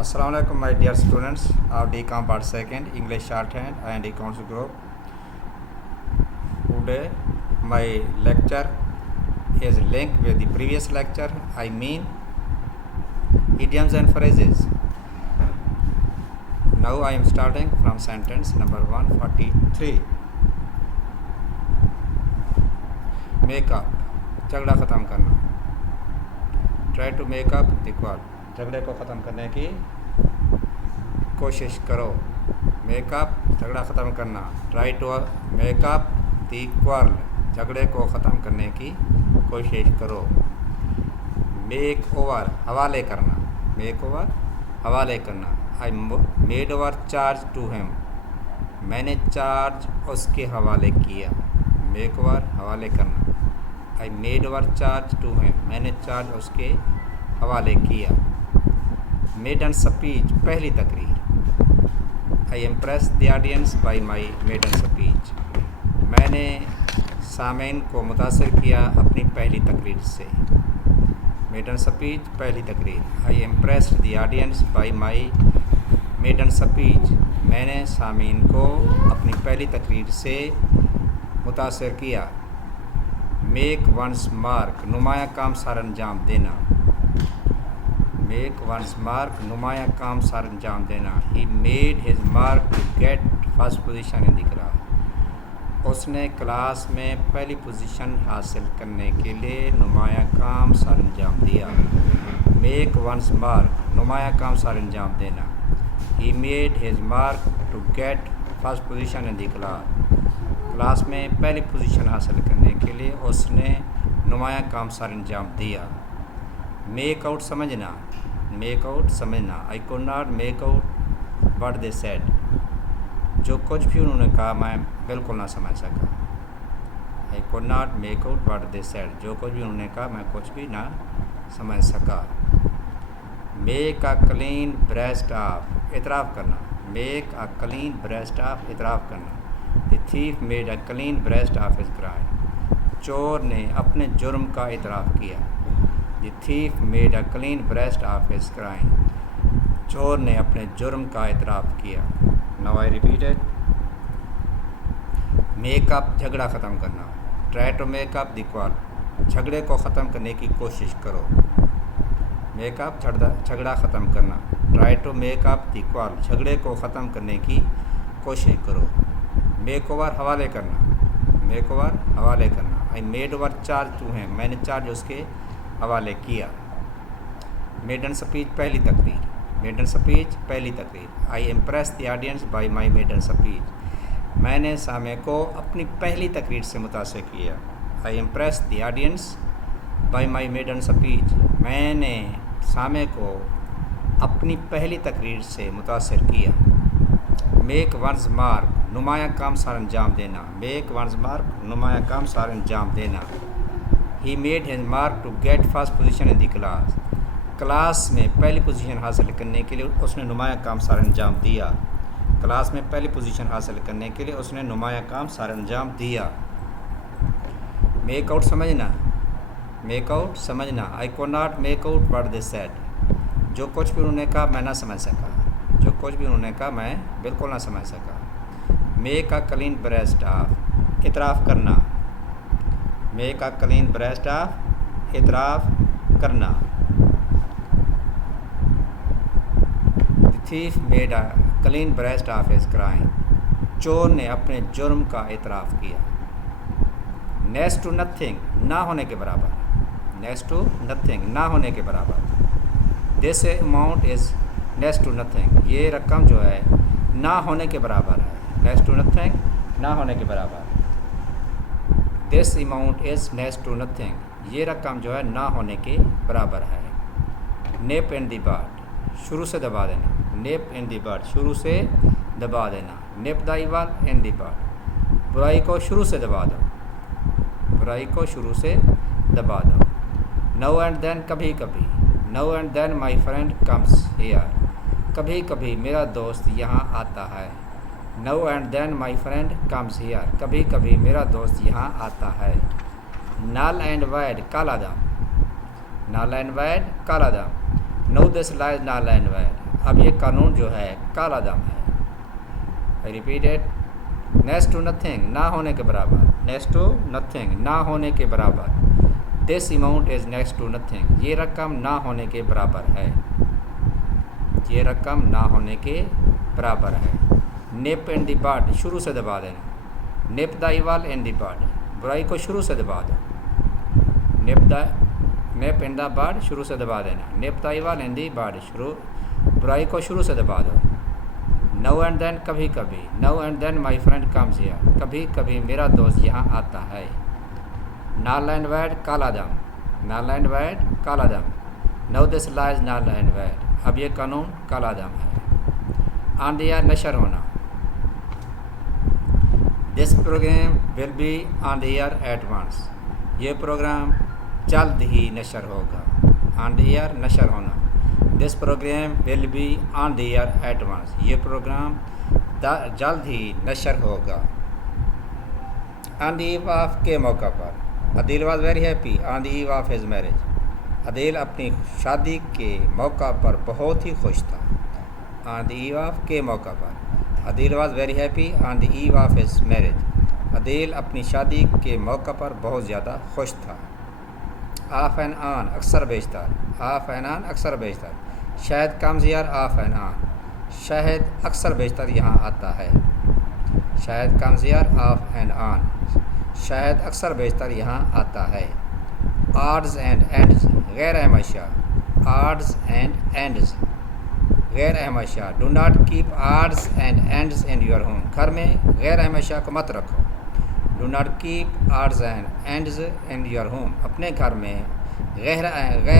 Assalamu alaikum my dear students of DCOM Part 2nd English Shorthand and Accounts Group. Today my lecture is linked with the previous lecture. I mean idioms and phrases. Now I am starting from sentence number 143. Make up, झगड़ा ख़त्म करना. Try to make up the quarrel. झगड़े को ख़त्म करने की कोशिश करो. मेकअप झगड़ा ख़त्म करना. Try to make up the quarrel, झगड़े को ख़त्म करने की कोशिश करो. मेक ओवर, हवाले करना. मेक ओवर, हवाले करना. I made over charge to him, मैंने चार्ज उसके हवाले किया. मेक ओवर, हवाले करना. I made over charge to him, मैंने चार्ज उसके हवाले किया. मेडन स्पीच, पहली तकरीर. I impress the audience by my maiden speech, मैंने सामीन को मुतासर किया अपनी पहली तकरीर से. मेडन स्पीच, पहली तकरीर. I impress the audience by my maiden speech, मैंने सामीन को अपनी पहली तकरीर से मुतासर किया. मेक वंस मार्क, नुमाया काम सार अंजाम देना. मेक वंस मार्क, नुमाया काम सार अंजाम देना. He made his mark to get first position in the class, उसने क्लास में पहली पोजीशन हासिल करने के लिए नुमाया काम सार अंजाम दिया. मेक वंस मार्क, नुमाया काम सार अंजाम देना. He made his mark to get first position in the class, class में पहली पोजीशन हासिल करने के लिए उसने नुमाया काम सार अंजाम दिया. मेक आउट, समझना. मेक आउट, समझना. I could not make out what they said, जो कुछ भी उन्होंने कहा मैं बिल्कुल ना समझ सका. I could not make out what they said, जो कुछ भी उन्होंने कहा मैं कुछ भी ना समझ सका. Make a clean breast of, इतराफ़ करना. Make a clean breast of, इतराफ़ करना. The thief made a clean breast of his crime, चोर ने अपने जुर्म का इतराफ़ किया. The thief made a clean breast of his crime, चोर ने अपने जुर्म का इतराफ़ किया. Now I repeat it. Make up, झगड़ा ख़त्म करना. Try to make up the quarrel, झगड़े को ख़त्म करने की कोशिश करो. मेकअप, झगड़ा ख़त्म करना. Try to make up the quarrel, झगड़े को ख़त्म करने की कोशिश करो. मेक ओवर, हवाले करना. मेक ओवर, हवाले करना. I made over charge to him, मैंने चार्ज उसके हवाले किया. मेडन स्पीच, पहली तकरीर. मेडन स्पीच, पहली तकरीर. I impress the audience by my maiden speech, मैंने सामे को अपनी पहली तकरीर से मुतासर किया. I impress the audience by my maiden speech, मैंने सामे को अपनी पहली तकरीर से मुतासर किया. मेक वंस मार्क, नुमाया काम सार अंजाम देना. मेक वंस मार्क, नुमाया काम सार अंजाम देना. He made his mark to get first position in the class, class में पहली पोजीशन हासिल करने के लिए उसने नुमाया काम सार अंजाम दिया. क्लास में पहली पोजीशन हासिल करने के लिए उसने नुमाया काम सार अंजाम दिया. मेक आउट, समझना. मेक आउट, समझना. I could not make out what they said, जो कुछ भी उन्होंने कहा मैं ना समझ सका. जो कुछ भी उन्होंने कहा मैं बिल्कुल ना समझ सका. Make a clean breast of, इतराफ़ करना. Make a clean breast of, इतराफ़ करना. The thief made a clean breast of his crime, चोर ने अपने जुर्म का इतराफ़ किया. नेक्स्ट टू नथिंग, ना होने के बराबर. नेक्स्ट टू नथिंग, ना होने के बराबर. This amount is next to nothing, ये रकम जो है ना होने के बराबर है. नेक्स्ट टू नथिंग, ना होने के बराबर. This amount is next to nothing, ये रकम जो है ना होने के बराबर है. नेप इन द बर्ड, शुरू से दबा देना. नेप इन द बर्ड, शुरू से दबा देना. Nip the evil in the bird, बुराई को शुरू से दबा दो. बुराई को शुरू से दबा दो. नाउ एंड देन, कभी कभी. Now and then my friend comes here, कभी कभी मेरा दोस्त यहाँ आता है. Now and then my friend comes here, कभी कभी मेरा दोस्त यहाँ आता है. नल एंड वैड, काला दाम. नल एंड वैड, काला दाम. No this lies null and void, अब ये कानून जो है काला दम है। I repeat it, next to nothing, ना होने के बराबर, नेक्स्ट टू नथिंग, ना होने के बराबर। This amount is next to nothing, ये रकम ना होने के बराबर है, ये रकम ना होने के बराबर है। निप इन द बड, शुरू से दबा देना, nip the evil in the bud, बुराई को शुरू से दबा दो, निप इन द बड, शुरू से दबा देना, nip the evil in the bud, शुरू बुराई को शुरू से दबा दो। नाउ एंड देन, कभी कभी, now and then my friend comes here, कभी कभी मेरा दोस्त यहाँ आता है। नाल एंड वैड काला दम, नाल एंड वैड काला दम, नाउ दिस लाइज नाल एंड वैड, अब ये कानून काला दम है। ऑन द एयर, नशर होना, this programme will be on the air at once, ये प्रोग्राम जल्द ही नशर होगा। ऑन द एयर, नशर होना, this programme will be on the air at once, ये प्रोग्राम जल्द ही नशर होगा। ऑन द ईव ऑफ, के मौका पर, Adeel was very happy on the eve of his marriage, Adeel अपनी शादी के मौका पर बहुत ही खुश था। ऑन द ईव ऑफ, के मौका पर, Adeel was very happy on the eve of his marriage, Adeel अपनी शादी के मौका पर बहुत ज़्यादा खुश था। ऑफ एंड ऑन, अक्सर बेशतर, ऑफ एंड ऑन, अक्सर बेशतर। शायद comes here of and on, शायद अक्सर बेशतर यहाँ आता है। शायद comes here of and on, शायद अक्सर बेशतर यहाँ आता है। ऑड्स एंड एंड्स, गैर अहम अशिया, ऑड्स एंड एंड्स, गैर अहम अशिया। Do not keep odds and ends in your home, घर में गैर अहम अशिया को मत रखो। Do not keep odds and ends in your home, अपने घर में गैर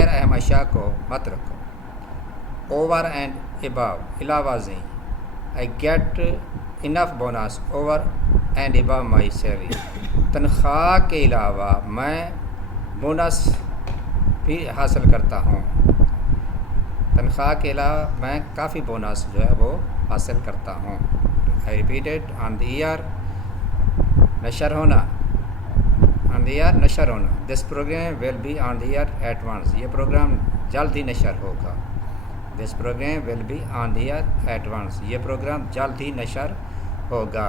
अहम अशिया को मत रखो। ओवर एंड अबव, अलावा से, I get enough bonus over and above my salary, तनख्वाह के अलावा मैं बोनस भी हासिल करता हूँ। तनख्वाह के अलावा मैं काफ़ी बोनस जो है वो हासिल करता हूँ। I repeat it, on the air, नशर होना, ऑन द ईयर, नशर होना। This programme will be on the air at once, ये प्रोग्राम जल्द ही नशर होगा। This programme will be on the air at once, ये प्रोग्राम जल्द ही नशर होगा।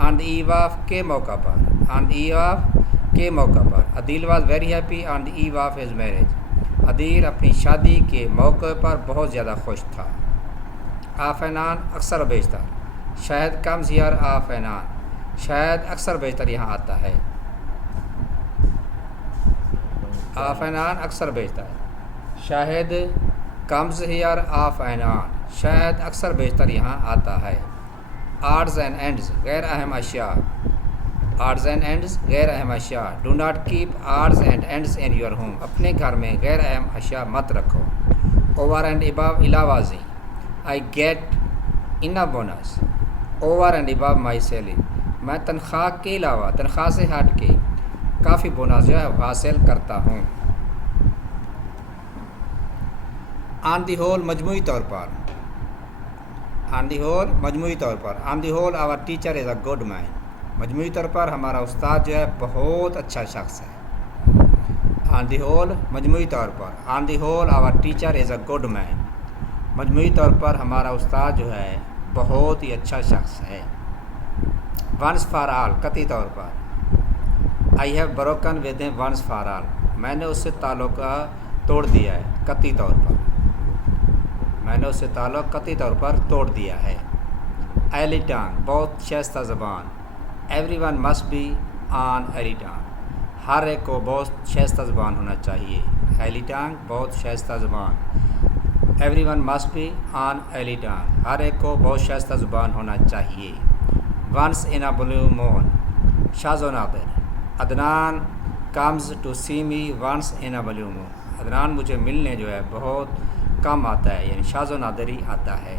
ऑन द ईव ऑफ, के मौका पर, ऑन द ईव ऑफ, के मौका पर, Adeel was very happy on the eve of his marriage, Adeel अपनी शादी के मौके पर बहुत ज़्यादा खुश था। ऑफ एंड ऑन, अक्सर बेशतर। शायद comes here of and on, शायद अक्सर बेशतर यहाँ आता है। ऑफ एंड ऑन, अक्सर बेशतर। शायद comes here of and on, शायद अक्सर बेशतर यहाँ आता है। ऑड्स एंड एंड्स, गैर अहम अशिया, ऑड्स एंड एंड्स, गैर अहम अशिया। Do not keep odds and ends in your home, अपने घर में गैर अहम अशिया मत रखो। ओवर एंड अबव, अलावा से, I get enough bonus over and above my salary, मैं तनख्वाह के अलावा, तनख्वाह से हट के काफ़ी बोनस जो है हासिल करता हूँ। ऑन दी होल, मजमूई तौर पर, ऑन दी होल, मजमूई तौर पर। On the whole our teacher is a good man, मजमूई तौर पर हमारा उस्ताद जो है बहुत अच्छा शख्स है। ऑन दी होल, मजमूई तौर पर। On the whole our teacher is a good man, मजमूई तौर पर हमारा उस्ताद जो है बहुत ही अच्छा शख्स है। वंस फॉर ऑल, कतई तौर पर। I have broken with him once for all, मैंने उससे ताल्लुक़ तोड़ दिया है, कतई तौर पर। मैंने उससे ताल्लुक़ कतई तौर पर तोड़ दिया है। एली टंग, बहुत शाइस्ता ज़बान। Everyone must be on oily tongue, हर एक को बहुत शाइस्ता ज़बान होना चाहिए। एली टंग, बहुत शाइस्ता ज़बान। Everyone must be on oily tongue, हर एक को बहुत शाइस्ता ज़बान होना चाहिए। Once in a blue moon, शाज़ो नादिर, Adnan comes to see me once in a blue moon, Adnan मुझे मिलने जो है बहुत कम आता है, यानी शाज़ो नादिर ही आता है।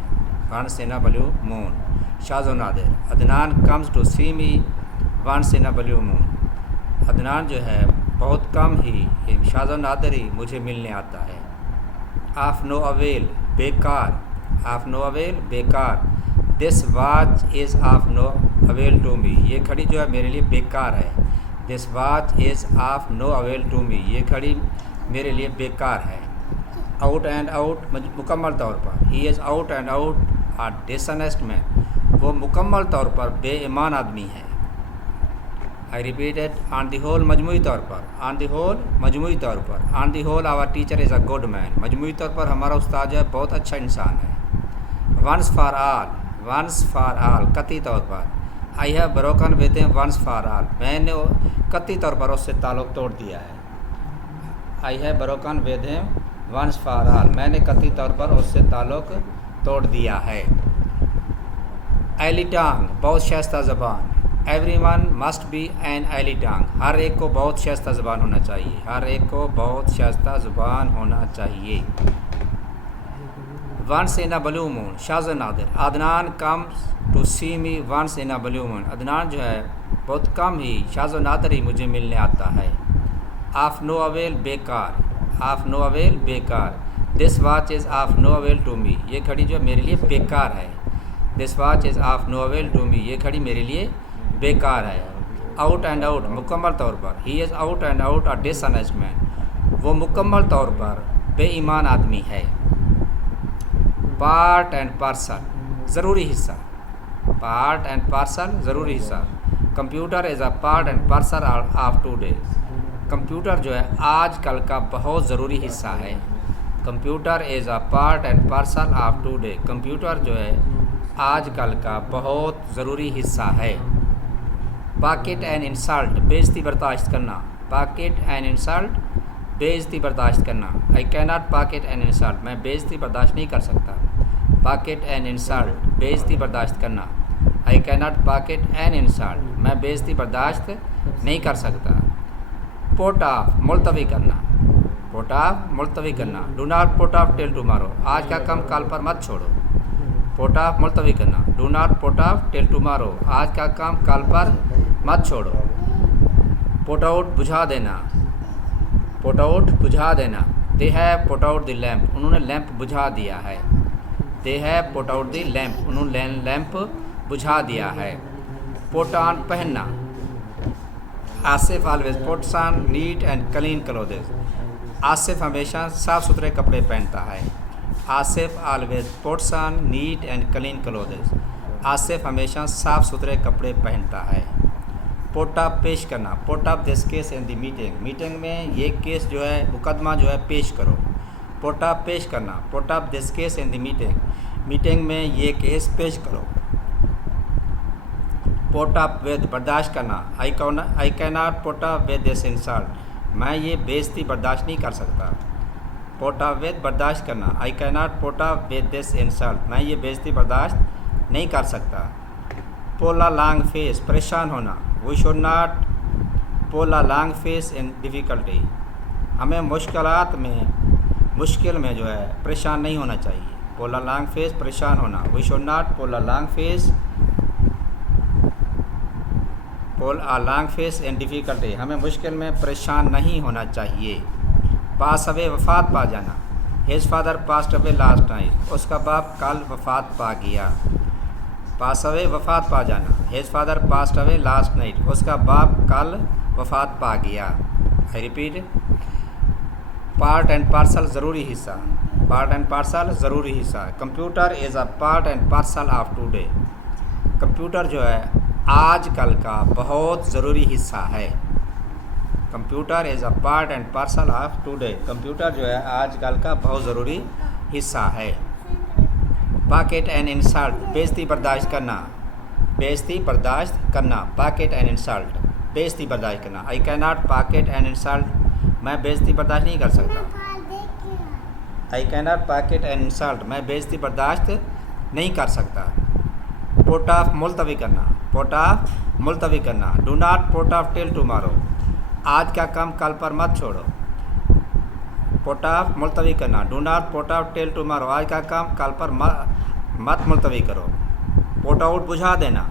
Once in a blue moon, शाज़ो नादिर। Adnan comes to see me once in a blue moon, Adnan जो है बहुत कम ही, शाज़ो नादिर ही मुझे मिलने आता है। ऑफ नो अवेल, बेकार। ऑफ नो अवेल, बेकार। This watch is of no avail to me, ये घड़ी जो है मेरे लिए बेकार है। This watch is of no avail to me, ये घड़ी मेरे लिए बेकार है। आउट एंड आउट, मुकम्मल तौर पर। He is out and out a dishonest man, वो मुकम्मल तौर पर बेईमान आदमी है। I repeated, on the whole मजमूई तौर पर, ऑन द होल मजमूई तौर पर, on the whole our teacher is a good man, मजमूई तौर पर हमारा उस्ताद जो है बहुत अच्छा इंसान है। Once for all, once for all कतई तौर पर, I have broken with him once for all, मैंने कतई तौर पर उससे ताल्लुक़ तोड़ दिया है। I have broken with him once for all, मैंने कतई तौर पर उससे ताल्लुक़ तोड़ दिया है। एली टांग, बहुत शाइस्ता ज़बान, everyone must be an oily tongue, हर एक को बहुत शाइस्ता ज़बान होना चाहिए, हर एक को बहुत शाइस्ता ज़बान होना चाहिए। Once in a blue moon, शाज़ नादिर, Adnan comes to see me once in a blue moon, Adnan जो है बहुत कम ही, शाज़ नादिर ही मुझे मिलने आता है। ऑफ नो अवेल, बेकार, ऑफ नो अवेल बेकार, this watch is of no avail to me, ये घड़ी जो मेरे लिए बेकार है। This watch is of no avail to me, ये घड़ी मेरे लिए बेकार है। आउट एंड आउट, मुकम्मल तौर पर, he is out and out a dishonest man, वो मुकम्मल तौर पर बेईमान आदमी है। पार्ट एंड पार्सल, ज़रूरी हिस्सा, पार्ट एंड पार्सल ज़रूरी हिस्सा। Computer is a part and parcel of today, computer जो है आजकल का बहुत ज़रूरी हिस्सा है। Computer is a part and parcel of today, computer जो है आजकल का बहुत ज़रूरी हिस्सा है। पॉकेट एंड इंसल्ट, बेइज्जती बर्दाश्त करना, पॉकेट एंड इंसल्ट, बेइज्जती बर्दाश्त करना। I can not pocket and insult, मैं बेइज्जती बर्दाश्त नहीं कर सकता। पॉकेट एंड इंसल्ट, बेइज्जती बर्दाश्त करना। I can not pocket and insult, मैं बेइज्जती बर्दाश्त नहीं कर सकता। पुट ऑफ, मुलतवी करना, पुट ऑफ मुलतवी करना। Do not put off till tomorrow, आज का काम कल पर मत छोड़ो। पुट ऑफ मुलतवी करना, do not put off till tomorrow, आज का काम कल पर मत छोड़ो। पुट आउट, बुझा देना, पुट आउट बुझा देना। They have put out the lamp, उन्होंने लैंप बुझा दिया है। They have put out the lamp, उन्होंने लैंप बुझा दिया है। पुट ऑन, पहनना। Asif always puts on neat and clean clothes, Asif हमेशा साफ़ सुथरे कपड़े पहनता है। Asif always puts on neat and clean clothes, Asif हमेशा साफ़ सुथरे कपड़े पहनता है। पुट अप, पेश करना। Put up this case in the meeting, meeting में ये केस जो है मुकदमा जो है पेश करो। पुट अप, पेश करना। Put up this case in the meeting, meeting में ये केस पेश करो। पुट अप विद, बर्दाश्त करना। I can not put up with this insult, मैं ये बेइज्जती बर्दाश्त नहीं कर सकता। पुट अप विद, बर्दाश्त करना। I can not put up with this insult, मैं ये बेइज्जती बर्दाश्त नहीं कर सकता। पुल अ लॉन्ग फेस, परेशान होना। We should not pull a long face in difficulty, हमें मुश्किल में जो है परेशान नहीं होना चाहिए। पुल अ लॉन्ग फेस, परेशान होना। We should not pull a long face in difficulty, हमें मुश्किल में परेशान नहीं होना चाहिए। पास अवे, वफ़ात पा जाना। His father passed away last night, उसका बाप कल वफ़ात पा गया। पास अवे, वफ़ात पा जाना। His father passed away last night, उसका बाप कल वफ़ात पा गया। I repeat, part and parcel, ज़रूरी हिस्सा। पार्ट एंड पार्सल, ज़रूरी हिस्सा। Computer is a part and parcel of today, computer जो है आजकल का बहुत ज़रूरी हिस्सा है। Computer is a part and parcel of today, computer जो है आजकल का बहुत ज़रूरी हिस्सा है। पॉकेट एंड इंसल्ट, बेइज्जती बर्दाश्त करना। बेइज्जती बर्दाश्त करना। पॉकेट एंड इंसल्ट, बेइज्जती बर्दाश्त करना। I can not pocket and insult, मैं बेइज्जती बर्दाश्त नहीं कर सकता। I can not pocket and insult, मैं बेइज्जती बर्दाश्त नहीं कर सकता। पुट ऑफ, मुलतवी करना। पुट ऑफ, मुलतवी करना। Do not put off till tomorrow, आज का काम कल पर मत छोड़ो। पुट ऑफ, मुलतवी करना। Do not put off till tomorrow, आज का काम कल पर मत मुलतवी करो। पुट आउट, बुझा देना।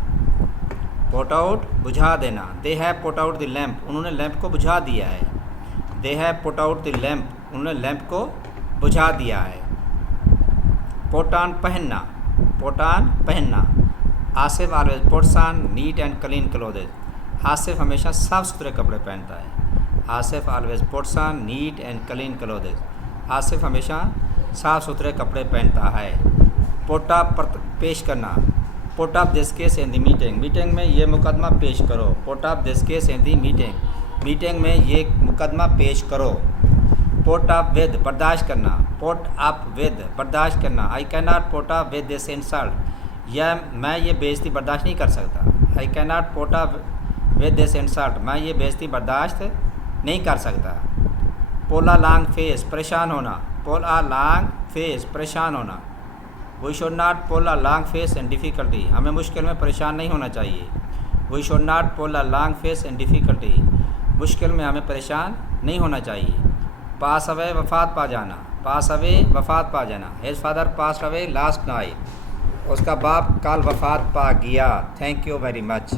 पुट आउट, बुझा देना। They have put out the lamp, उन्होंने लैंप को बुझा दिया है। They have put out the lamp, उन्होंने लैंप को बुझा दिया है। पुट ऑन, पहनना। पुट ऑन, पहनना। Asif always puts on neat and clean clothes, Asif हमेशा साफ़ सुथरे कपड़े पहनता है। Asif always puts on neat and clean clothes, Asif हमेशा साफ़ सुथरे कपड़े पहनता है। पुट अप पेश करना, put up this case in the meeting, meeting में ये मुकदमा पेश करो। Put up this case in the meeting, meeting में ये मुकदमा पेश करो। पुट अप विद बर्दाश्त करना, पुट अप विद बर्दाश्त करना। I can not put up with this insult, यह मैं ये बेइज्जती बर्दाश्त नहीं कर सकता। I can not put up with this insult, मैं ये बेइज्जती बर्दाश्त नहीं कर सकता। पुल अ लॉन्ग फेस परेशान होना, पुल अ लॉन्ग फेस परेशान होना। We should not pull a long face in difficulty, हमें मुश्किल में परेशान नहीं होना चाहिए। We should not pull a long face in difficulty, मुश्किल में हमें परेशान नहीं होना चाहिए। पास अवे वफ़ात पा जाना, पास अवे वफ़ात पा जाना। His father pass away last night, उसका बाप कल वफ़ात पा गया। Thank you very much.